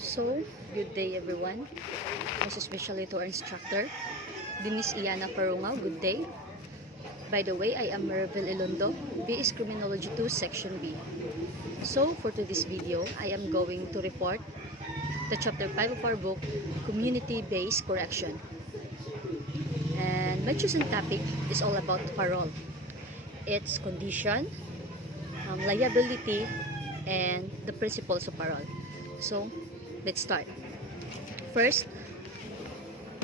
So, good day everyone. Most especially to our instructor, Denise Iana Parungaw, good day. By the way, I am Maribel Ilondo, BS Criminology 2, Section B. So, for today's video, I am going to report the Chapter 5 of our book, Community-Based Correction. And my chosen topic is all about parole, its condition, liability, and the principles of parole. So, let's start. First,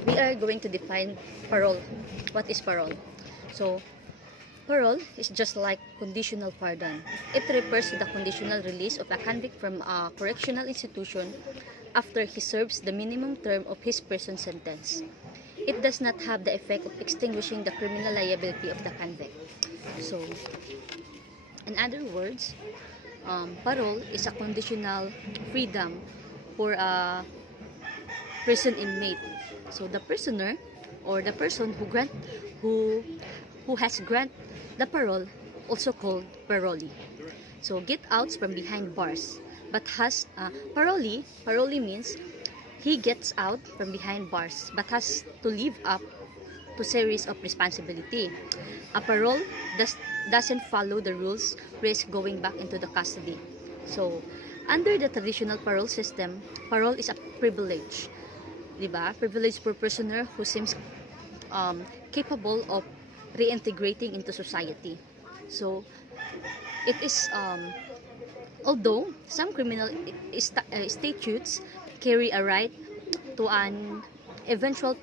we are going to define parole. What is parole? So, parole is just like conditional pardon. It refers to the conditional release of a convict from a correctional institution after he serves the minimum term of his prison sentence. It does not have the effect of extinguishing the criminal liability of the convict. So, in other words, parole is a conditional freedom for a prison inmate. So the prisoner or the person who has grant the parole, also called parolee. So get outs from behind bars, but has parolee means he gets out from behind bars but has to live up to series of responsibility. A parole doesn't follow the rules, risk going back into the custody. So, under the traditional parole system, parole is a privilege. Diba? Privilege for prisoner who seems capable of reintegrating into society. So, it is, although some criminal statutes carry a right to an eventual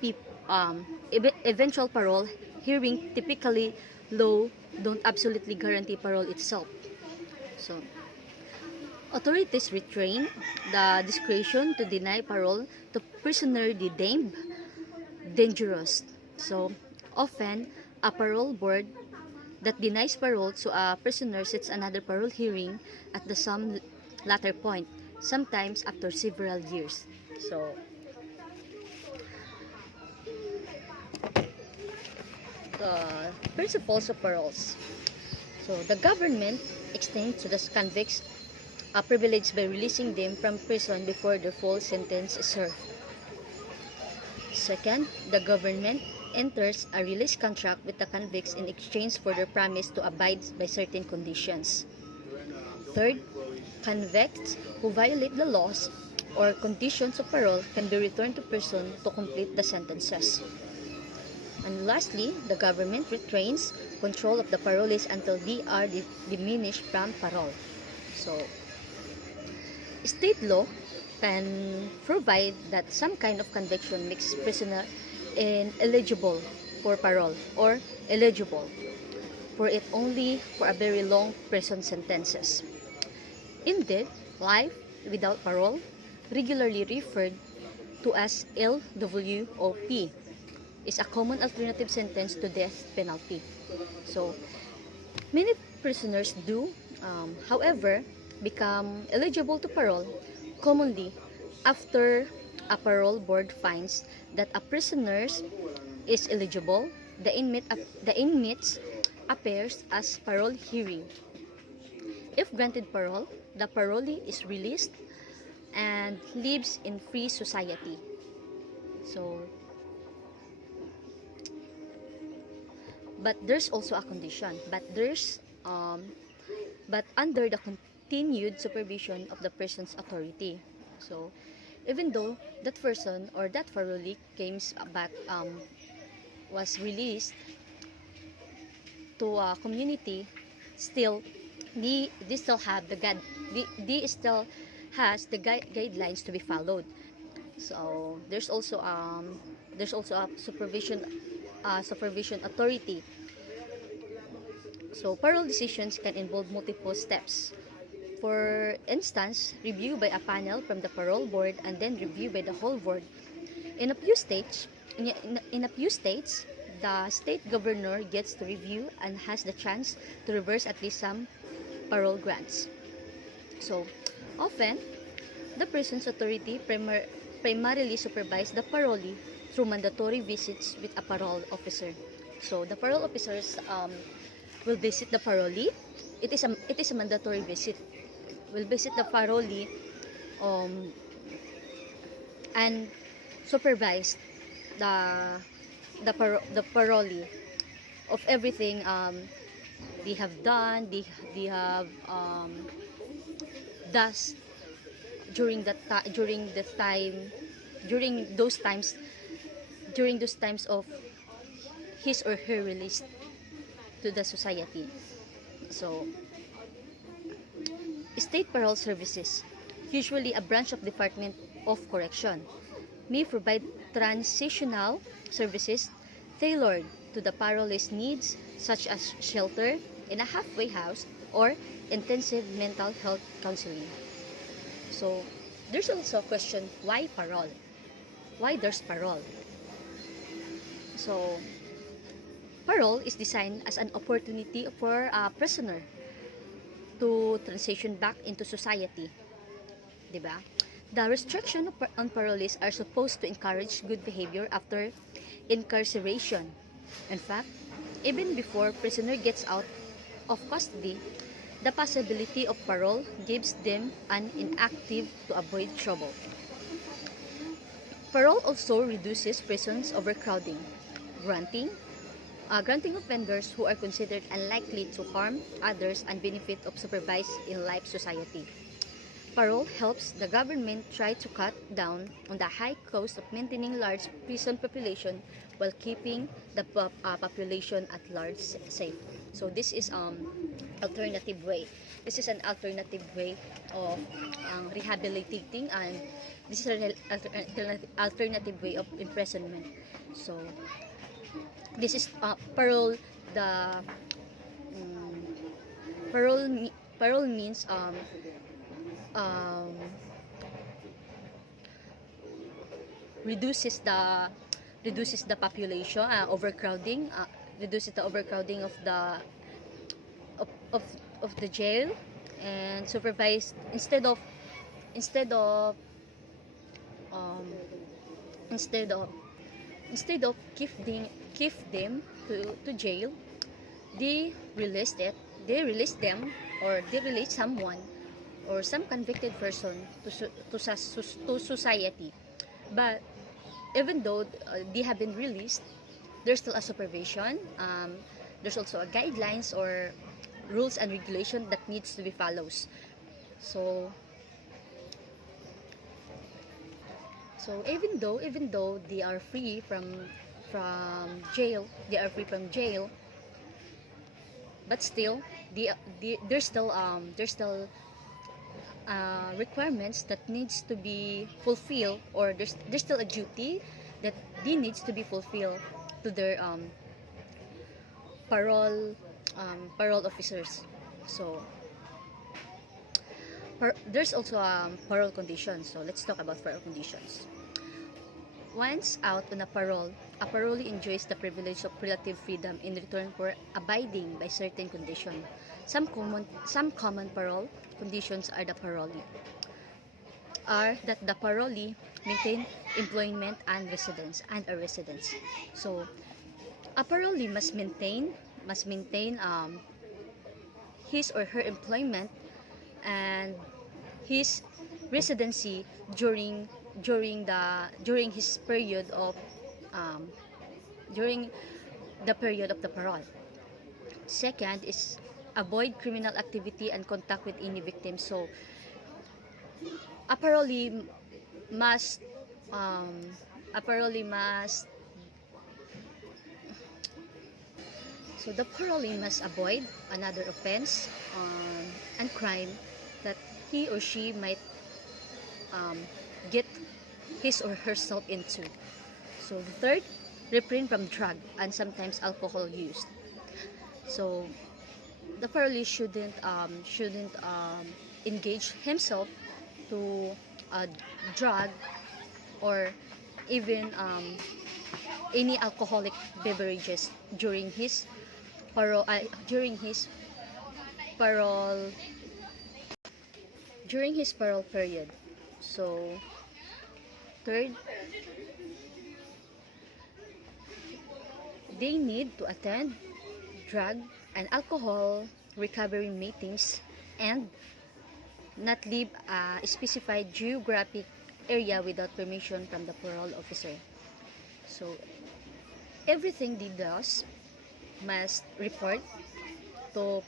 parole hearing, typically law don't absolutely guarantee parole itself. So, authorities retain the discretion to deny parole to prisoner deemed dangerous. So, often, a parole board that denies parole to a prisoner sets another parole hearing at the some latter point, sometimes after several years. So, the principles of paroles. So, the government extends to the convicts a privilege by releasing them from prison before their full sentence is served. Second, the government enters a release contract with the convicts in exchange for their promise to abide by certain conditions. Third, convicts who violate the laws or conditions of parole can be returned to prison to complete the sentences. And lastly, the government retains control of the parolees until they are diminished from parole. So, state law can provide that some kind of conviction makes prisoner ineligible for parole or eligible for it only for a very long prison sentences. Indeed, life without parole, regularly referred to as LWOP, is a common alternative sentence to death penalty. So, many prisoners do, however, become eligible to parole commonly after a parole board finds that a prisoner is eligible. The inmates appears as parole hearing. If granted parole, the parolee is released and lives in free society. So, but there's also a condition. But under the continued supervision of the person's authority. So, even though that person or that parolee came back, was released to a community, still they still have they still has the guidelines to be followed. So there's also a supervision authority. So parole decisions can involve multiple steps. For instance, review by a panel from the parole board and then review by the whole board. In a few states, the state governor gets to review and has the chance to reverse at least some parole grants. So, often, the prison's authority primarily supervise the parolee through mandatory visits with a parole officer. So, the parole officers will visit the parolee. It is a mandatory visit. Will visit the parolee and supervise the the parolee of everything they have done, they have does during the time during those times of his or her release to the society. So, state parole services, usually a branch of Department of Correction, may provide transitional services tailored to the parolee's needs, such as shelter in a halfway house or intensive mental health counseling. So, there's also a question, why parole? Why there's parole? So, parole is designed as an opportunity for a prisoner to transition back into society. Diba? The restriction on parolees are supposed to encourage good behavior after incarceration. In fact, even before prisoner gets out of custody, the possibility of parole gives them an inactive to avoid trouble. Parole also reduces prisons overcrowding, granting offenders who are considered unlikely to harm others and benefit of supervised in-life society. Parole helps the government try to cut down on the high cost of maintaining large prison population while keeping the population at large safe. So this is alternative way. This is an alternative way of rehabilitating, and this is an alternative way of imprisonment. So this is parole. The parole means reduces the population overcrowding, reduces the overcrowding of the of, of the jail, and supervise instead of instead of um, instead of keep them to jail. They release them, or they release someone or some convicted person to society. But even though they have been released, there's still a supervision. There's also a guidelines or rules and regulation that needs to be followed. So even though they are free from jail, but still there's still requirements that needs to be fulfilled, or there's still a duty that they needs to be fulfilled to their parole parole officers. So there's also parole conditions. So let's talk about parole conditions. Once out on a parolee enjoys the privilege of relative freedom in return for abiding by certain conditions. Some common parole conditions are that the parolee maintain employment and a residence. So a parolee must maintain his or her employment and his residency during his period of during the period of the parole. Second is avoid criminal activity and contact with any victim. So a parolee must um, a parolee must so the parolee must avoid another offense and crime that he or she might get his or herself into. So the third, refrain from drug and sometimes alcohol use. So the parolee shouldn't engage himself to drug or even any alcoholic beverages during his parole parole period. So third, they need to attend drug and alcohol recovery meetings and not leave a specified area without permission from the parole officer. So, everything they does must report to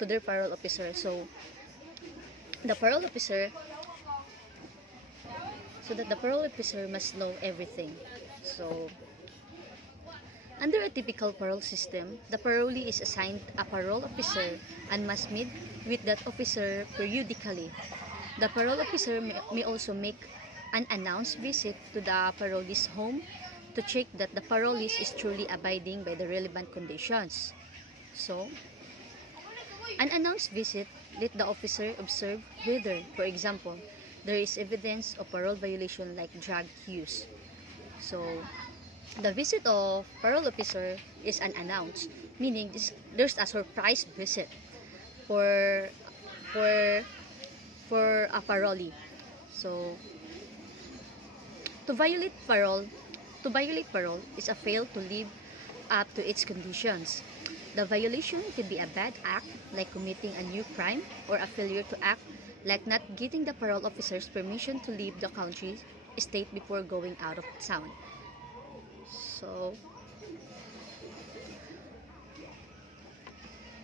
their parole officer. So, the parole officer so that the parole officer must know everything. So, under a typical parole system, the parolee is assigned a parole officer and must meet with that officer periodically. The parole officer may also make an announced visit to the parolee's home to check that the parolee is truly abiding by the relevant conditions. So, an announced visit let the officer observe whether, for example, there is evidence of parole violation like drug use. So, the visit of parole officer is unannounced, meaning there's a surprise visit for for a parolee. So, to violate parole, is a fail to live up to its conditions. The violation could be a bad act like committing a new crime or a failure to act like not getting the parole officer's permission to leave the country state before going out of town. So,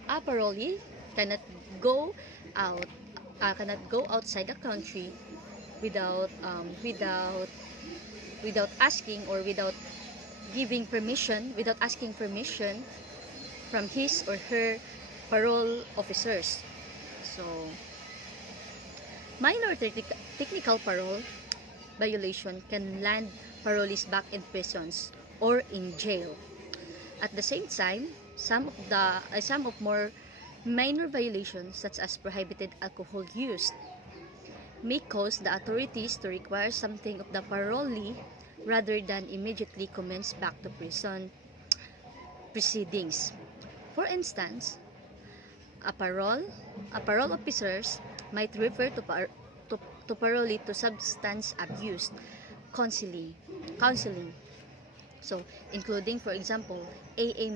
a parolee cannot go out outside the country without asking or without asking permission from his or her parole officers. So, minor technical parole violation can land parolees back in prisons or in jail. At the same time, some of more minor violations such as prohibited alcohol use may cause the authorities to require something of the parolee rather than immediately commence back to prison proceedings. For instance, a parole officers might refer to parolee to substance abuse counseling. So, including, for example, AA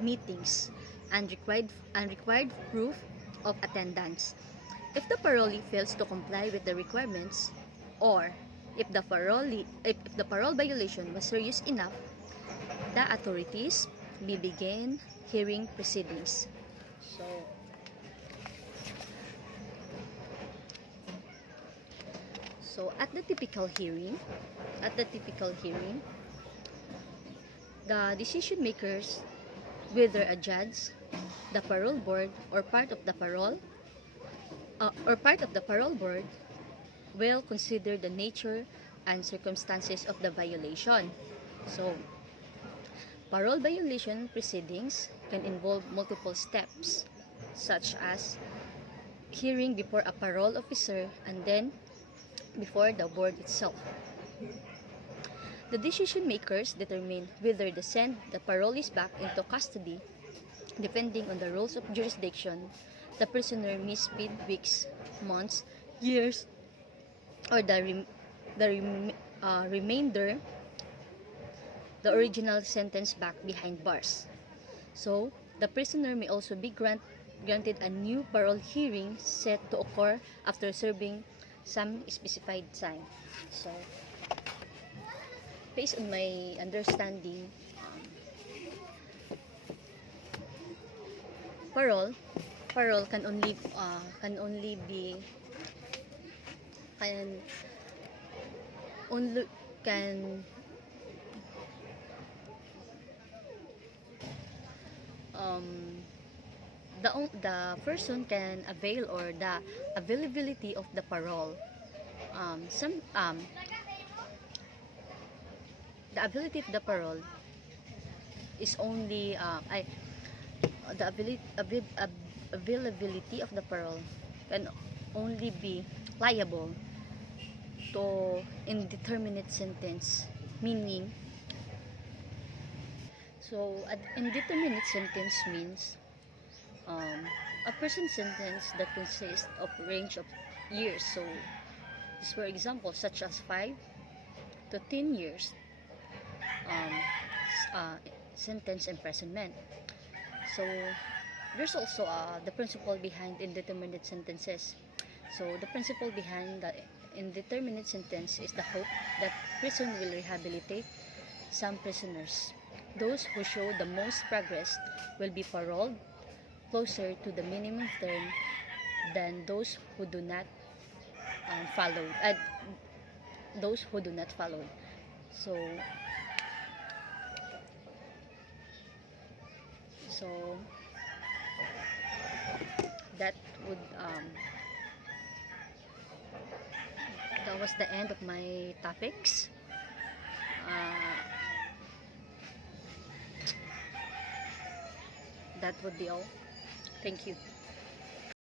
meetings and required proof of attendance. If the parolee fails to comply with the requirements, or if the parole violation was serious enough, the authorities may begin hearing proceedings. So at the typical hearing, the decision makers, whether a judge, the parole board, or part of the parole board, will consider the nature and circumstances of the violation. So, parole violation proceedings can involve multiple steps, such as hearing before a parole officer and then before the board itself. The decision makers determine whether to send the parolees back into custody. Depending on the rules of jurisdiction, the prisoner may spend weeks, months, years, or the remainder, the original sentence back behind bars. So, the prisoner may also be granted a new parole hearing set to occur after serving some specified time. So, based on my understanding, parole can only be the person can avail, or the availability of the parole, the ability of the parole is only availability of the parole can only be liable to indeterminate sentence, meaning, so an indeterminate sentence means a person sentence that consists of range of years. So, for example, such as 5 to 10 years sentence imprisonment. So, there's also the principle behind indeterminate sentences. So the principle behind the indeterminate sentence is the hope that prison will rehabilitate some prisoners. Those who show the most progress will be paroled closer to the minimum term than those who do not follow. Those who do not follow. So that would that was the end of my topics. That would be all. Thank you.